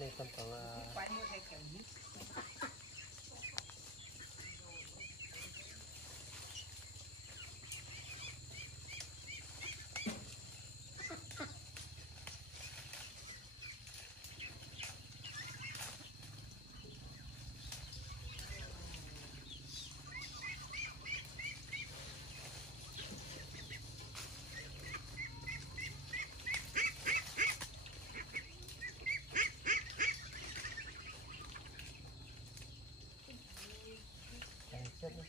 này tầm khoảng chết đi.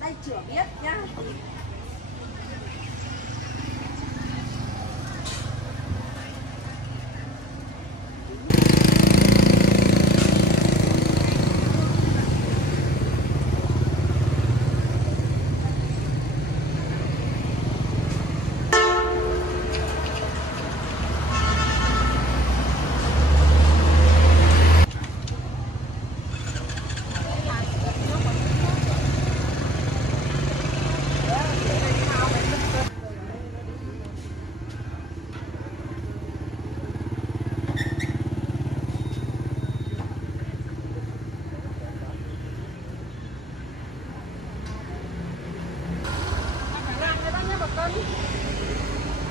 Đây chữa biết nhá.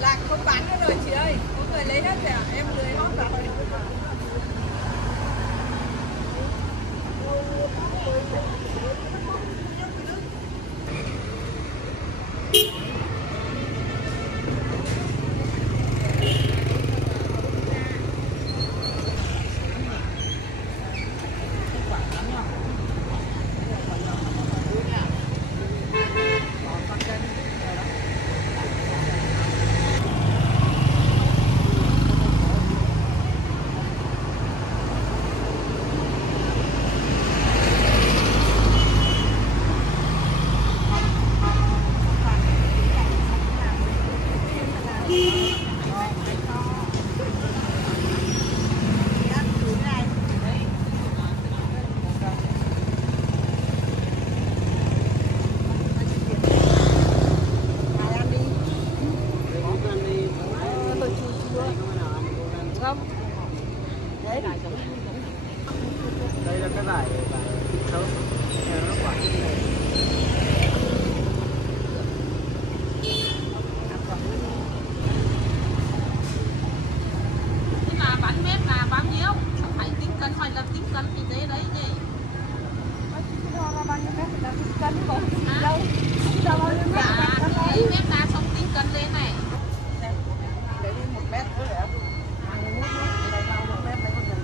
Lạc không bán nữa rồi chị ơi, có người lấy hết rồi à? Em lười hót vào rồi. không? Đây là cái vải sớm, nó quả này. Nhưng mà bánh mét là bao nhiêu? Không phải tính cân hay là tính cân thì thế đấy gì? Đo ra bao nhiêu mét là tính cân không? Đâu? Đo bao nhiêu mét? Đấy, mét là xong tính cân lên này. Lấy đi 1 mét nữa để 21 mét, đây là 1 mét này con đường.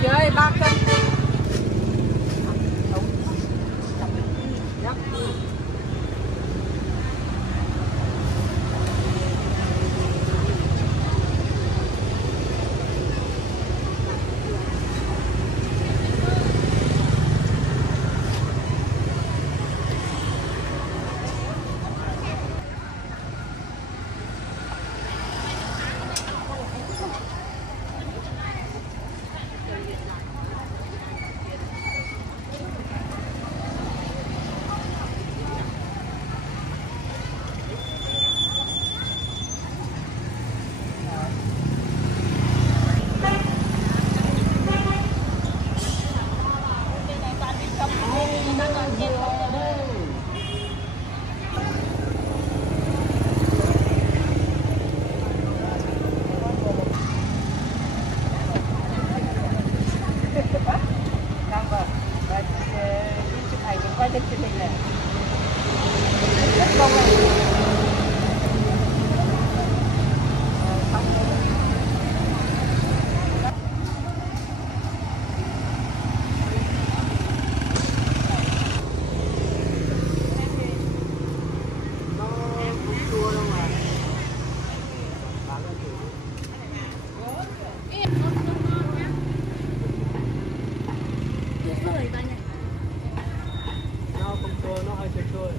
Chị ơi, 3 cân. Quay lên truyền hình này. Rất lâu rồi. Nó hơi chua chua.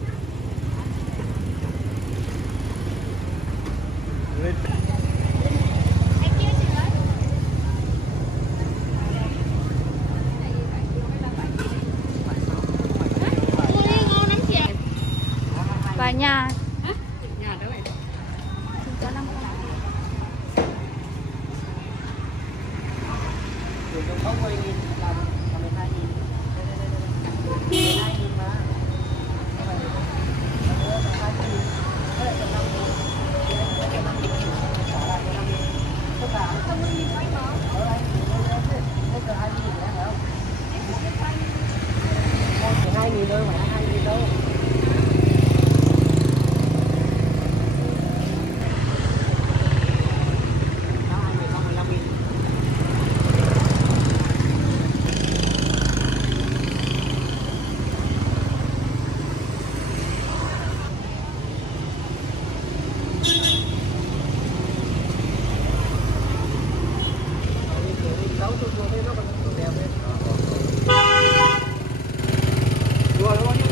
Và nhà Nhà đó này. có 5 con. Đường không 10.000 là 12.000. 12.000 mà. Hai nghìn đâu mà 2.000 đâu. Đua đúng không?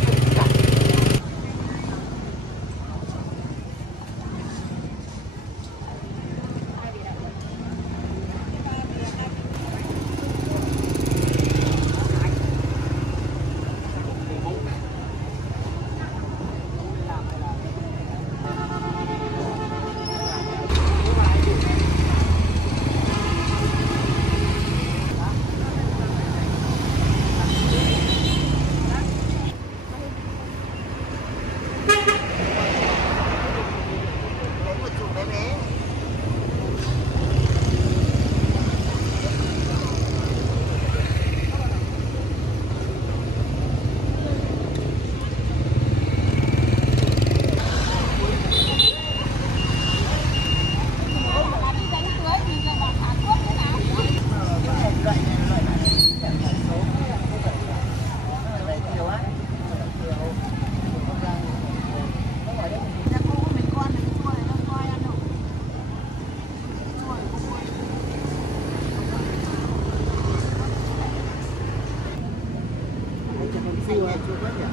chua quá nhỉ.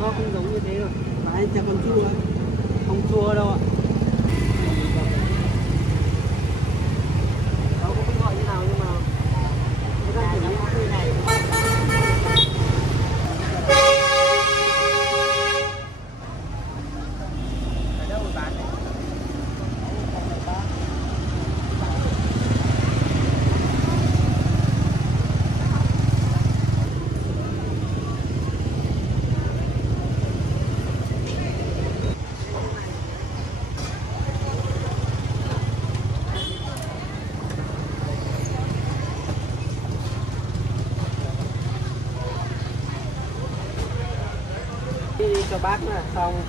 Nó không giống như thế rồi. Phải chả còn chua. Không chua đâu ạ. Nó cũng không gọi như nào nhưng mà người ta kiểu như thế này. Ở đâu bán này? Đi cho bác là xong.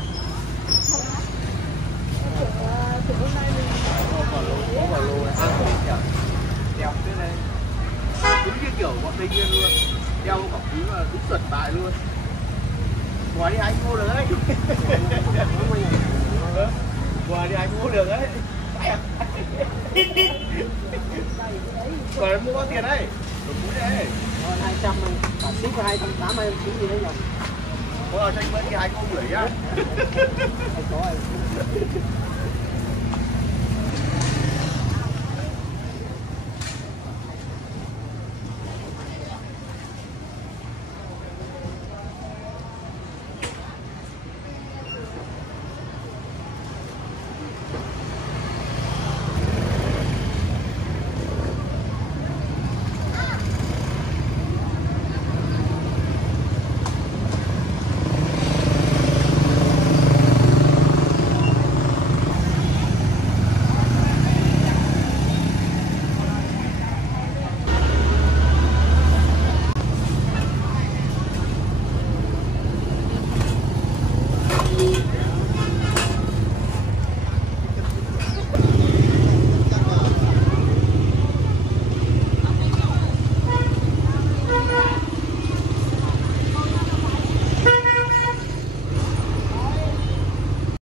Đeo thế này đúng như kiểu bọn Tây Nguyên luôn, đeo cả thứ là đúng chuẩn bài luôn. Ngoài đi anh mua được đấy. Ngoài đi anh mua được đấy. Còn mua bao tiền đấy? Đúng đấy. 200 này, cả ship 280 290 gì đấy nhỉ? Có ở trên bên kia 2 cô gửi nhá. Có rồi.